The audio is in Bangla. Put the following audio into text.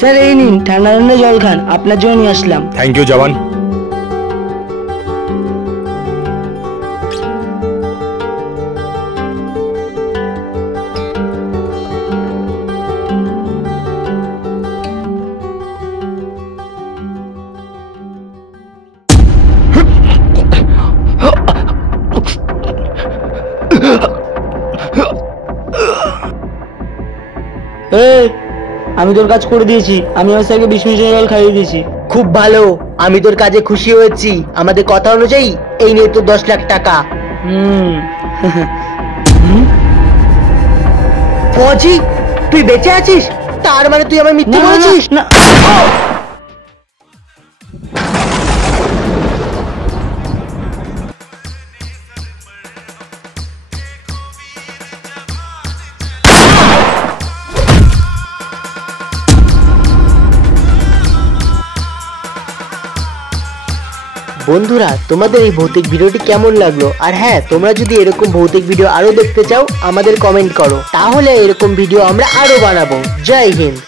স্যার এই নিন ঠান্ডা ঠান্ডা জল খান, আপনার জন্য নিয়ে আসলাম। থ্যাংক ইউ জওয়ান। আমি তোর কাজ করে দিয়েছি, আমি আমার স্যারকে 20 মিনিটের জল খাইয়ে দিয়েছি। খুব ভালো, আমি তোর কাজে খুশি হয়েছি। আমাদের কথা অনুযায়ী এই নিয়ে তোর 10 লাখ টাকা। ফজি, তুই বেঁচে আছিস? তার মানে তুই আমার মিথ্যে বলেছিস? না বন্ধুরা, তোমাদের এই ভৌতিক ভিডিওটি কেমন লাগলো? আর হ্যাঁ, তোমরা যদি এরকম ভৌতিক ভিডিও আরো দেখতে চাও আমাদের কমেন্ট করো, তাহলে এরকম ভিডিও আমরা আরো বানাবো। জয় হিন্দ।